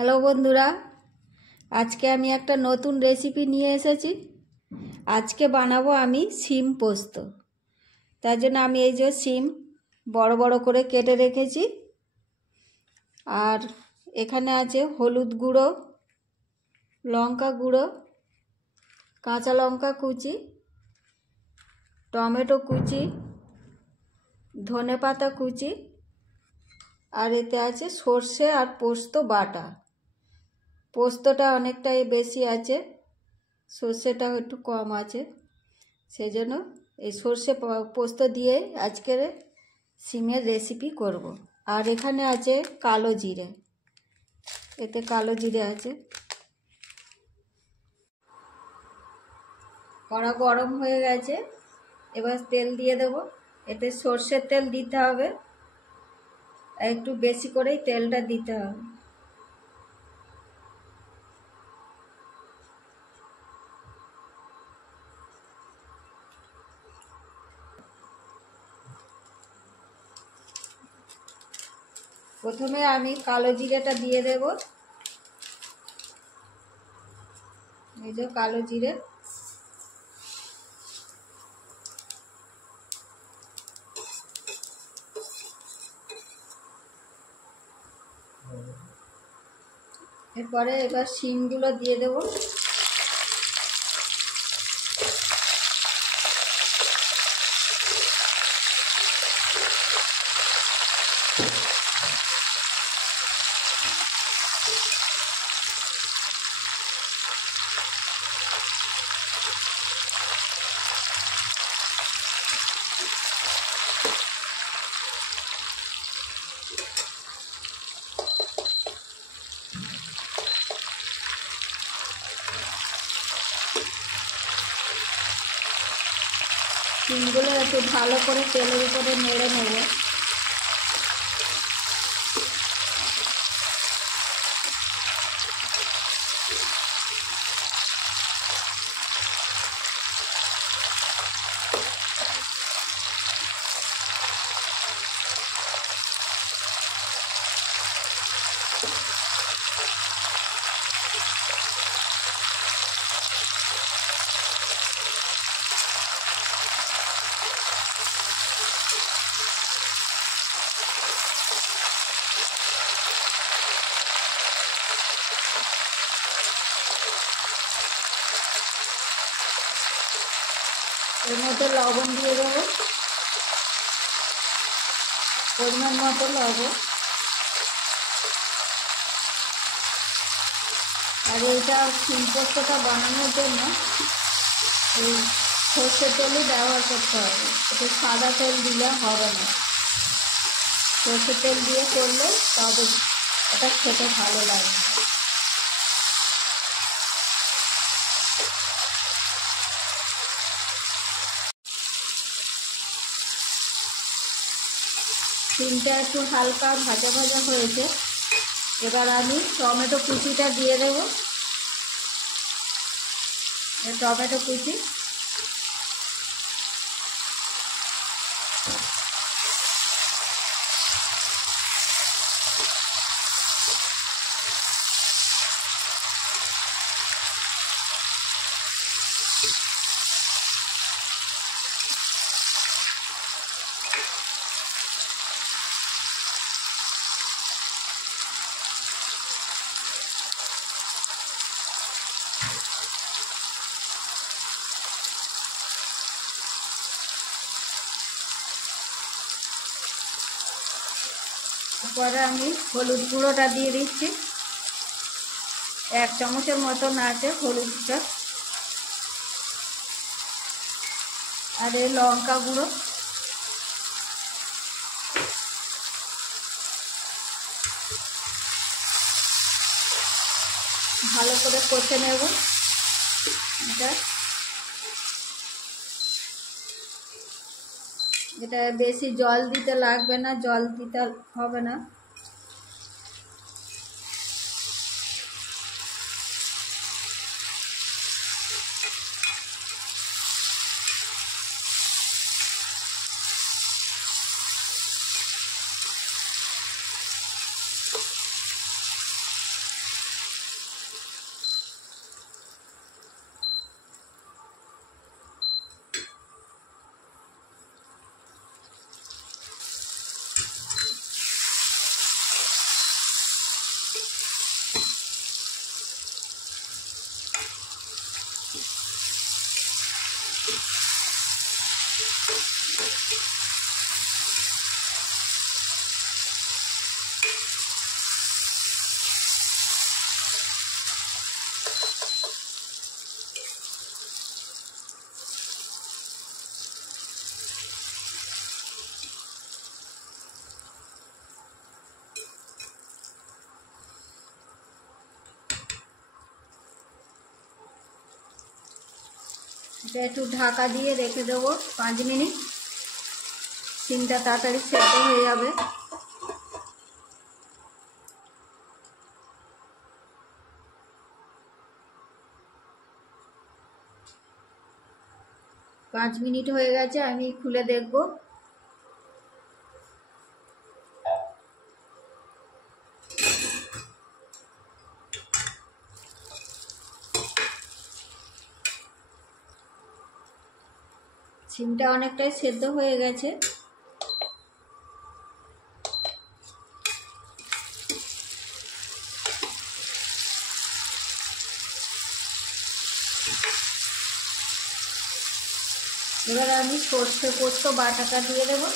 Hello বন্ধুরা, আজকে আমি একটা নতুন রেসিপি নিয়ে এসেছি। আজকে বানাবো আমি শিম পোস্ত। তার জন্য আমি এই যে শিম বড় বড় করে কেটে রেখেছি। আর এখানে আছে হলুদ গুঁড়ো, লঙ্কা গুঁড়ো, কাঁচা লঙ্কা কুচি, টমেটো কুচি, ধনেপাতা কুচি, আর এতে আছে সর্ষে আর পোস্ত বাটা। পোস্তটা অনেকটাই বেশি আছে, সর্ষেটাও একটু কম আছে, সেজন্য এই সর্ষে পোস্ত দিয়ে আজকের শিমের রেসিপি করব। আর এখানে আছে কালো জিরে, এতে কালো জিরে আছে। কড়া গরম হয়ে গেছে, এবার তেল দিয়ে দেব। এতে সর্ষের তেল দিতে হবে, একটু বেশি করেই তেলটা দিতে হবে। প্রথমে আমি কালো জিরেটা দিয়ে দেব। এই যে কালো জিরে, এরপরে এবার শিমগুলো দিয়ে দেব। শিমগুলো একটু ভালো করে তেলের উপরে নেড়ে নেব। এর মধ্যে লবণ দিয়ে দেবো, পরিমাণ মতো লবণ। আর এইটা শিম পোস্তটা বানানোর জন্য এই সর্ষের তেলই ব্যবহার করতে হবে, একটু সাদা তেল দিলে হবে না। সর্ষের তেল দিয়ে করলে তবে এটা খেতে ভালো লাগে। শিমটা একটু হালকা ভাজা ভাজা হয়েছে, এবার আমি টমেটো কুচিটা দিয়ে দেব। টমেটো কুচি, তারপরে আমি হলুদ গুঁড়োটা দিয়ে দিচ্ছি। 1 চামচের মতন আছে হলুদটা। আর এই লঙ্কা গুঁড়ো, ভালো করে কষে নেব। এটা বেশি জল দিতে লাগবে না, জল দিতে হবে না। এটা একটু ঢাকা দিয়ে রেখে দেবো 5 মিনিট। সিমটা তাড়াতাড়ি সেদ্ধ হয়ে যাবে। পাঁচ মিনিট হয়ে গেছে, আমি খুলে দেখব। সিমটা অনেকটাই সেদ্ধ হয়ে গেছে। এবার আমি সর্ষে পোস্ত বাটাটা দিয়ে দেবো।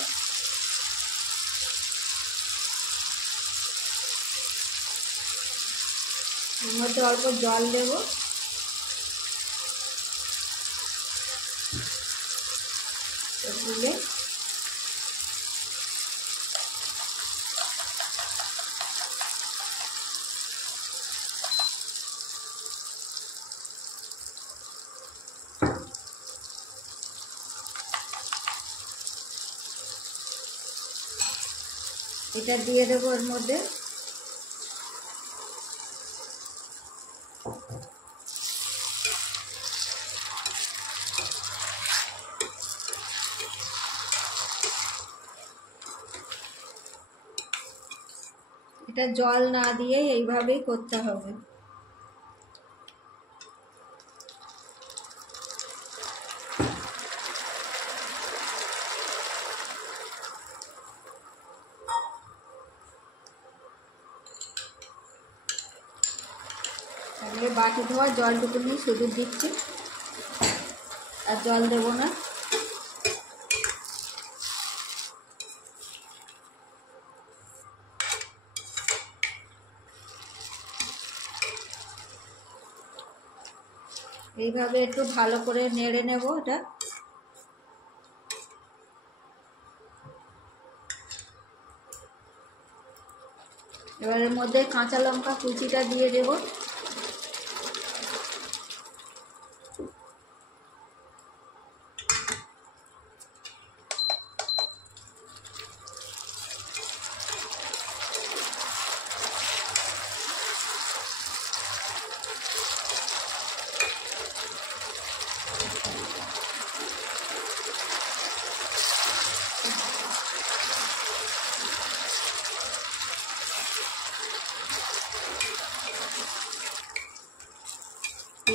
এর মধ্যে অল্প জল দেব। দিলে এটা দিয়ে দেবো এর মধ্যে। এটা জল না দিয়ে এইভাবেই করতে হবে। তাহলে বাটি ধোয়া জলটুকুনি শুধু দিচ্ছি, আর জল দেব না। এইভাবে একটু ভালো করে নেড়ে নেব এটা। এবার এর মধ্যে কাঁচা লঙ্কা কুচিটা দিয়ে দেব।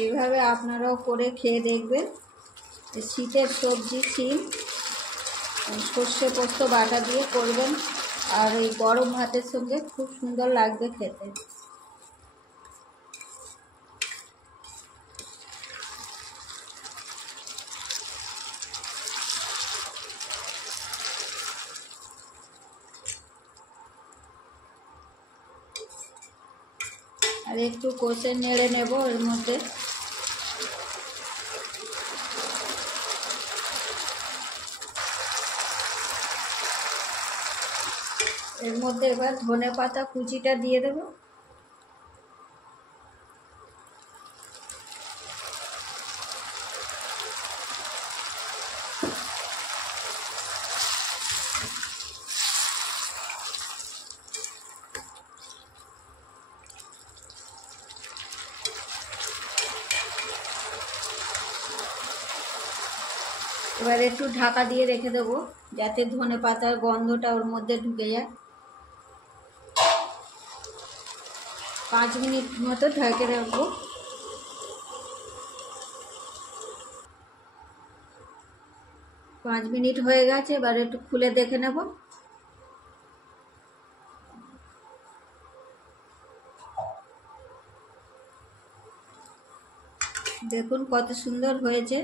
এইভাবে আপনারাও করে খেয়ে দেখবেন। শীতের সবজি সিম সর্ষে পোস্ত বাটা দিয়ে করবেন, আর এই গরম ভাতের সঙ্গে খুব সুন্দর লাগবে খেতে। আর একটু কষে নেড়ে নেব এর মধ্যে। এর মধ্যে এবার ধনেপাতা কুচিটা দিয়ে দেব। এবার একটু ঢাকা দিয়ে রেখে দেবো যাতে ধনেপাতার গন্ধটা ওর মধ্যে ঢুকে যায়। 5 মিনিট মতো ঢেকে রাখবো। পাঁচ মিনিট হয়ে গেছে, এবার একটু খুলে দেখে নেব। দেখুন কত সুন্দর হয়েছে,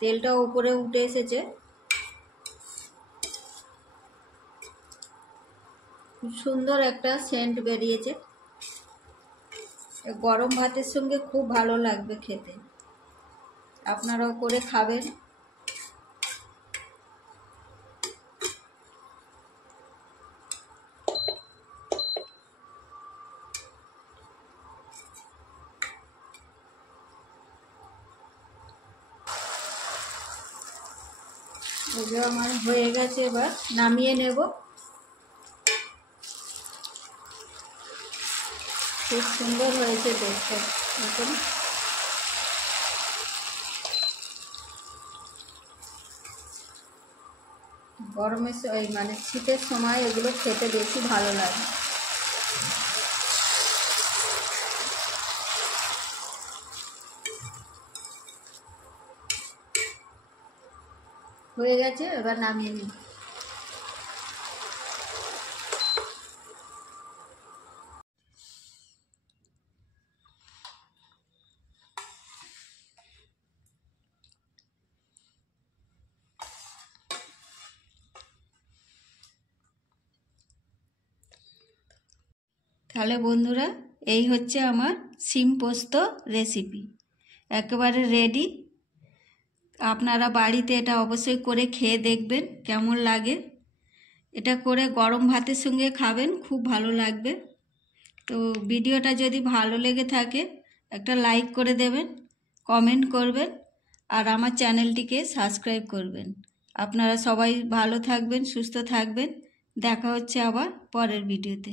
তেলটা উপরে উঠে এসেছে। খুব সুন্দর একটা সেন্ট বেরিয়েছে। গরম ভাতের সঙ্গে খুব ভালো লাগবে খেতে। আপনারাও করে খাবেন। এগুলো আমার হয়ে গেছে, এবার নামিয়ে নেব। খুব সুন্দর হয়েছে দেখতে। দেখুন গরমের মানে শীতের সময় এগুলো খেতে বেশি ভালো লাগে। হয়ে গেছে, এবার নামিয়ে নিই। তাহলে বন্ধুরা, এই হচ্ছে আমার শিম পোস্ত রেসিপি, একেবারে রেডি। আপনারা বাড়িতে এটা অবশ্যই করে খেয়ে দেখবেন কেমন লাগে। এটা করে গরম ভাতের সঙ্গে খাবেন, খুব ভালো লাগবে। তো ভিডিওটা যদি ভালো লেগে থাকে একটা লাইক করে দেবেন, কমেন্ট করবেন, আর আমার চ্যানেলটিকে সাবস্ক্রাইব করবেন। আপনারা সবাই ভালো থাকবেন, সুস্থ থাকবেন। দেখা হচ্ছে আবার পরের ভিডিওতে।